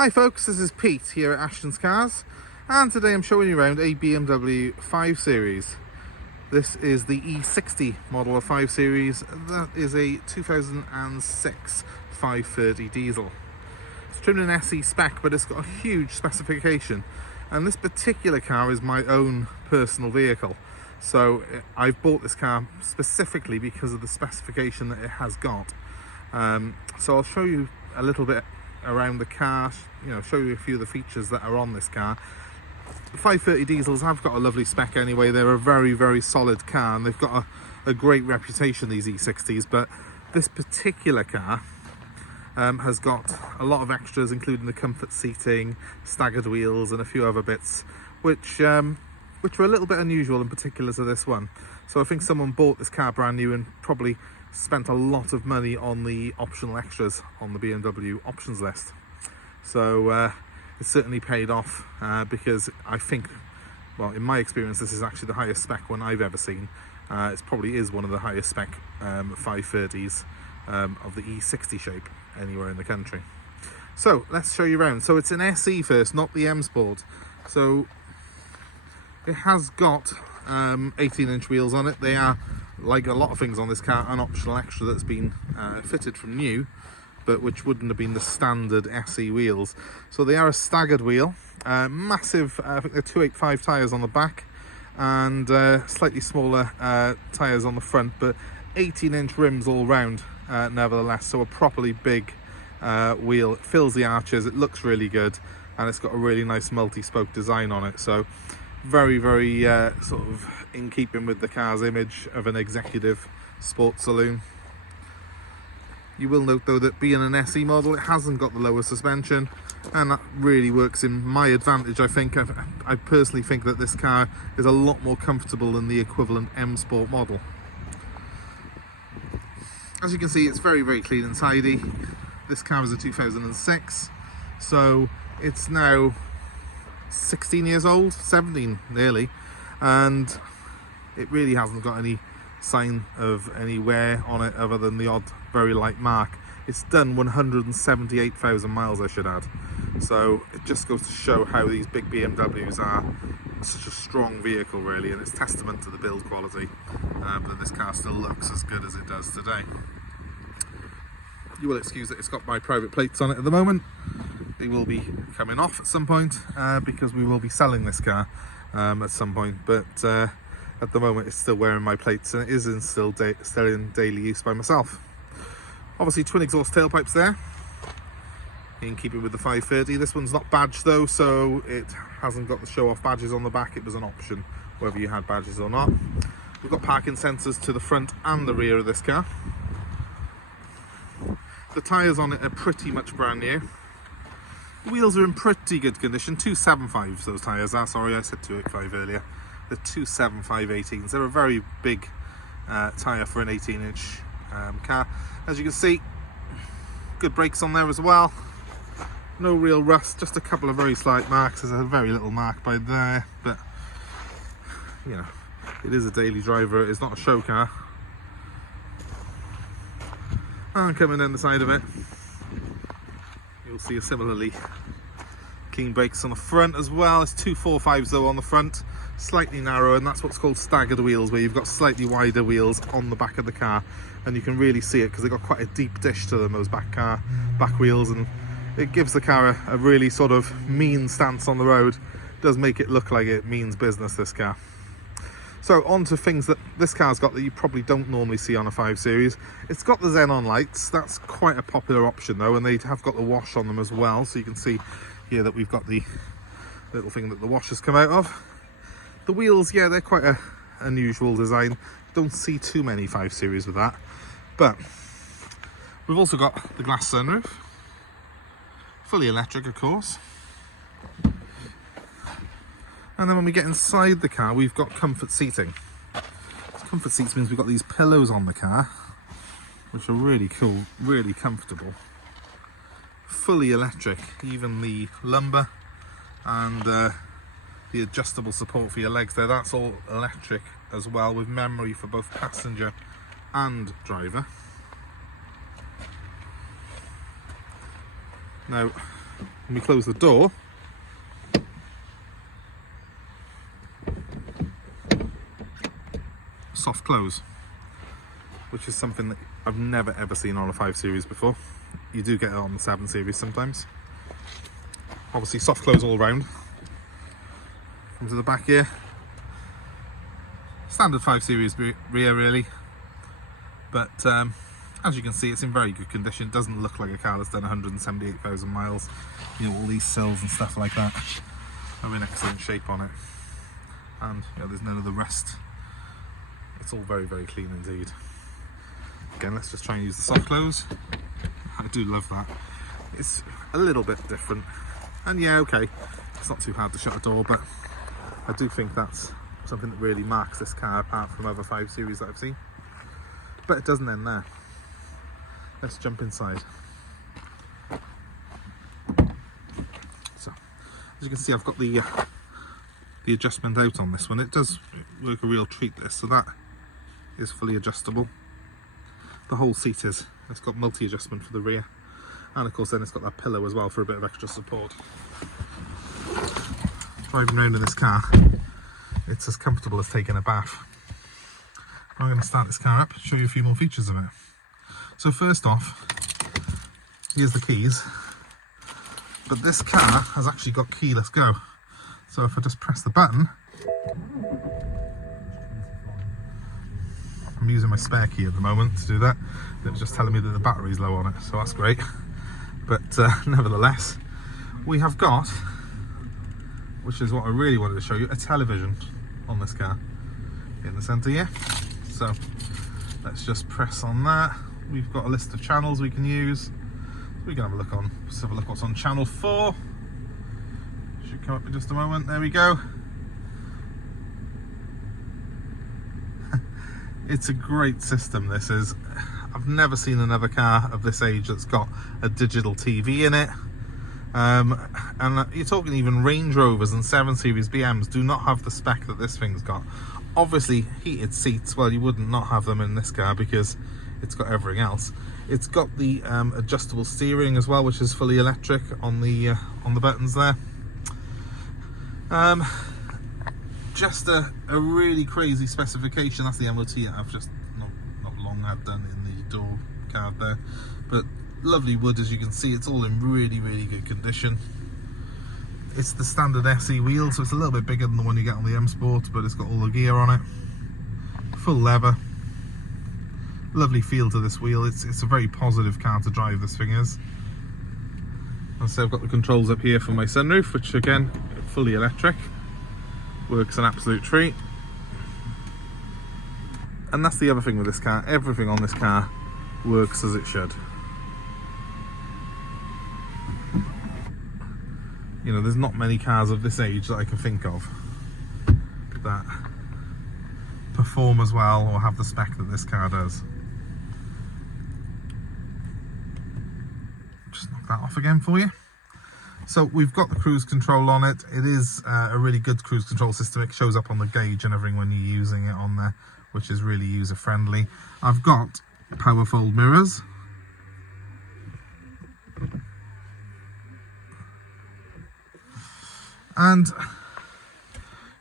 Hi folks, this is Pete here at Ashton's Cars, and today I'm showing you around a BMW 5 Series. This is the E60 model of 5 Series. That is a 2006 530 diesel. It's trimmed in SE spec, but it's got a huge specification, and this particular car is my own personal vehicle. So I've bought this car specifically because of the specification that it has got. So I'll show you a little bit around the car, show you a few of the features that are on this car. 530 diesels have got a lovely spec anyway. They're a very, very solid car, and they've got a great reputation, these E60s, but this particular car has got a lot of extras, including the comfort seating, staggered wheels, and a few other bits, which are a little bit unusual in particular to this one. So I think someone bought this car brand new and probably spent a lot of money on the optional extras on the BMW options list. So it certainly paid off, because I think, well, in my experience, this is actually the highest spec one I've ever seen. It probably is one of the highest spec 530s of the E60 shape anywhere in the country. So let's show you around. So it's an SE first, not the M Sport. So it has got 18-inch wheels on it. They are, like a lot of things on this car, an optional extra that's been fitted from new, but which wouldn't have been the standard SE wheels. So they are a staggered wheel, massive, I think they're 285 tyres on the back, and slightly smaller tyres on the front, but 18-inch rims all round nevertheless. So a properly big wheel. It fills the arches, it looks really good, and it's got a really nice multi-spoke design on it. So very, very sort of in keeping with the car's image of an executive sports saloon. You will note though that being an SE model, it hasn't got the lower suspension, and that really works in my advantage. I think I personally think that this car is a lot more comfortable than the equivalent M Sport model. As you can see, it's very, very clean and tidy. This car is a 2006, so it's now 16 years old, 17 nearly, and it really hasn't got any sign of any wear on it other than the odd very light mark. It's done 178,000 miles, I should add. So it just goes to show how these big BMWs are such a strong vehicle really, and it's testament to the build quality, but this car still looks as good as it does today. You will excuse that it's got my private plates on it at the moment. They will be coming off at some point, because we will be selling this car at some point, but at the moment it's still wearing my plates, and it is still in daily use by myself. Obviously twin exhaust tailpipes there, in keeping with the 530. This one's not badged though, so it hasn't got the show off badges on the back. It was an option whether you had badges or not. We've got parking sensors to the front and the rear of this car. The tyres on it are pretty much brand new. The wheels are in pretty good condition. 275s those tyres are, sorry I said 285 earlier. They're 275 18s. They're a very big tyre for an 18-inch car. As you can see, good brakes on there as well. No real rust, just a couple of very slight marks. There's a very little mark by there, but it is a daily driver. It's not a show car. And coming down the side of it, you'll see a similarly clean brakes on the front as well. It's 245s though on the front, slightly narrow, and that's what's called staggered wheels, where you've got slightly wider wheels on the back of the car, and you can really see it because they've got quite a deep dish to them, those back wheels, and it gives the car a really sort of mean stance on the road. It does make it look like it means business, this car. So on to things that this car's got that you probably don't normally see on a 5 Series. It's got the xenon lights. That's quite a popular option though, and they have got the wash on them as well. So you can see here that we've got the little thing that the wash has come out of. The wheels, yeah, they're quite a unusual design. Don't see too many 5 Series with that. But we've also got the glass sunroof. Fully electric, of course. And then when we get inside the car, we've got comfort seating. Comfort seats means we've got these pillows on the car, which are really cool, really comfortable. Fully electric, even the lumbar and the adjustable support for your legs there, that's all electric as well, with memory for both passenger and driver. Now, when we close the door, soft close, which is something that I've never ever seen on a 5 Series before. You do get it on the 7 Series sometimes. Obviously soft close all round. Comes to the back here. Standard 5 Series rear really, but as you can see, it's in very good condition. It doesn't look like a car that's done 178,000 miles. You know, all these sills and stuff like that are in excellent shape on it, and you know, there's none of the rust. It's all very, very clean indeed. Again, let's just try and use the soft close. I do love that. It's a little bit different, and yeah, okay, it's not too hard to shut a door, but I do think that's something that really marks this car apart from other 5 Series that I've seen. But it doesn't end there. Let's jump inside. So, as you can see, I've got the adjustment out on this one. It does work a real treat, this, so that is fully adjustable. The whole seat is. It's got multi-adjustment for the rear, and of course then it's got that pillow as well for a bit of extra support. Driving around in this car, it's as comfortable as taking a bath. I'm going to start this car up and show you a few more features of it. So first off, here's the keys, but this car has actually got keyless go. So if I just press the button, I'm using my spare key at the moment to do that. It's just telling me that the battery's low on it, so that's great. But nevertheless, we have got, which is what I really wanted to show you, a television on this car in the centre here. So let's just press on that. We've got a list of channels we can use. We can have a look on, let's have a look what's on channel 4. Should come up in just a moment. There we go. It's a great system, this is. I've never seen another car of this age that's got a digital TV in it. And you're talking even Range Rovers and 7 Series BMs do not have the spec that this thing's got. Obviously heated seats, well, you wouldn't not have them in this car because it's got everything else. It's got the adjustable steering as well, which is fully electric on the buttons there. Just a really crazy specification. That's the MOT I've just not long had done in the door card there, but lovely wood, as you can see. It's all in really, really good condition. It's the standard SE wheel, so it's a little bit bigger than the one you get on the M Sport, but it's got all the gear on it. Full leather. Lovely feel to this wheel. It's a very positive car to drive, this thing is. And so I've got the controls up here for my sunroof, which again, fully electric. Works an absolute treat. And that's the other thing with this car. Everything on this car works as it should. You know, there's not many cars of this age that I can think of that perform as well or have the spec that this car does. Just knock that off again for you. So we've got the cruise control on it. It is a really good cruise control system. It shows up on the gauge and everything when you're using it on there, which is really user friendly. I've got power fold mirrors. And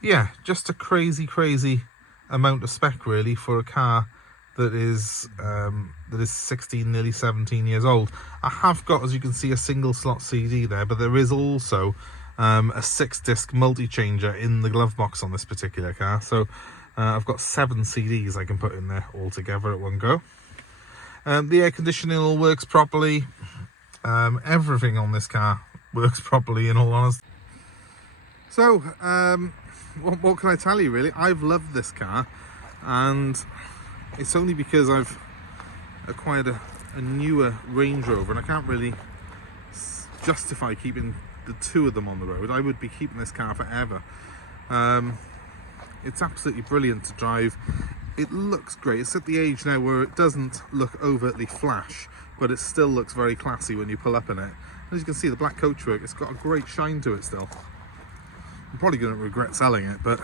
yeah, just a crazy amount of spec really for a car that is 16, nearly 17 years old. I have got, as you can see, a single slot CD there, but there is also a 6-disc multi-changer in the glove box on this particular car. So I've got 7 CDs I can put in there all together at one go. The air conditioning all works properly. Everything on this car works properly, in all honesty. So what can I tell you really? I've loved this car, and it's only because I've acquired a newer Range Rover, and I can't really justify keeping the 2 of them on the road. I would be keeping this car forever. It's absolutely brilliant to drive. It looks great. It's at the age now where it doesn't look overtly flash, but it still looks very classy when you pull up in it. As you can see, the black coachwork, it's got a great shine to it still. I'm probably going to regret selling it, but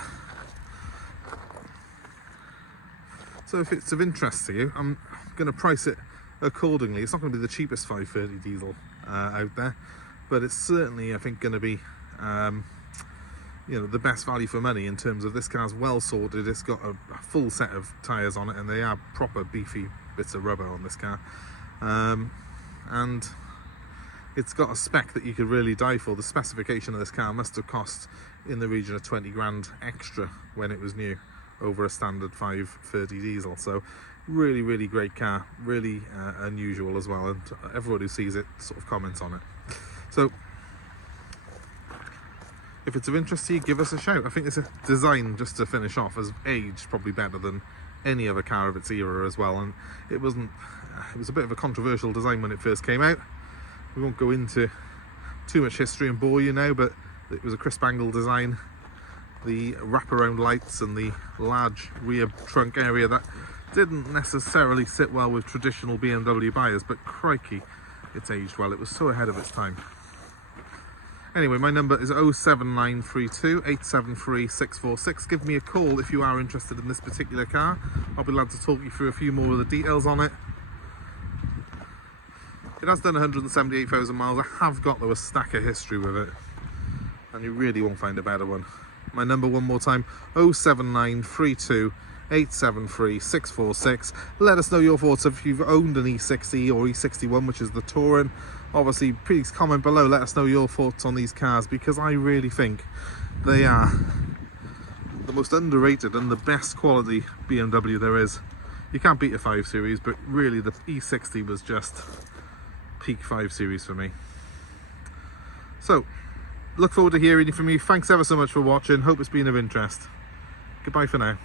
so if it's of interest to you, I'm going to price it accordingly. It's not going to be the cheapest 530 diesel out there, but it's certainly, I think, going to be you know, the best value for money in terms of this car's well sorted. It's got a full set of tyres on it, and they are proper beefy bits of rubber on this car, and it's got a spec that you could really die for. The specification of this car must have cost in the region of 20 grand extra when it was new over a standard 530 diesel. So really, really great car, really unusual as well, and everyone who sees it sort of comments on it. So if it's of interest to you, give us a shout. I think this design, just to finish off, has aged probably better than any other car of its era as well, and it was a bit of a controversial design when it first came out. We won't go into too much history and bore you now, but it was a crisp Bangle design. The wraparound lights and the large rear trunk area, that didn't necessarily sit well with traditional BMW buyers, but crikey, it's aged well. It was so ahead of its time. Anyway, my number is 07932 873 646. Give me a call if you are interested in this particular car. I'll be glad to talk you through a few more of the details on it. It has done 178,000 miles. I have got, though, a stack of history with it, and you really won't find a better one. My number one more time, 07932 873 646. Let us know your thoughts if you've owned an E60 or E61, which is the Touring. Obviously, please comment below, let us know your thoughts on these cars, because I really think they are the most underrated and the best quality BMW there is. You can't beat a 5 Series, but really the E60 was just peak 5 Series for me. So, look forward to hearing from you. Thanks ever so much for watching. Hope it's been of interest. Goodbye for now.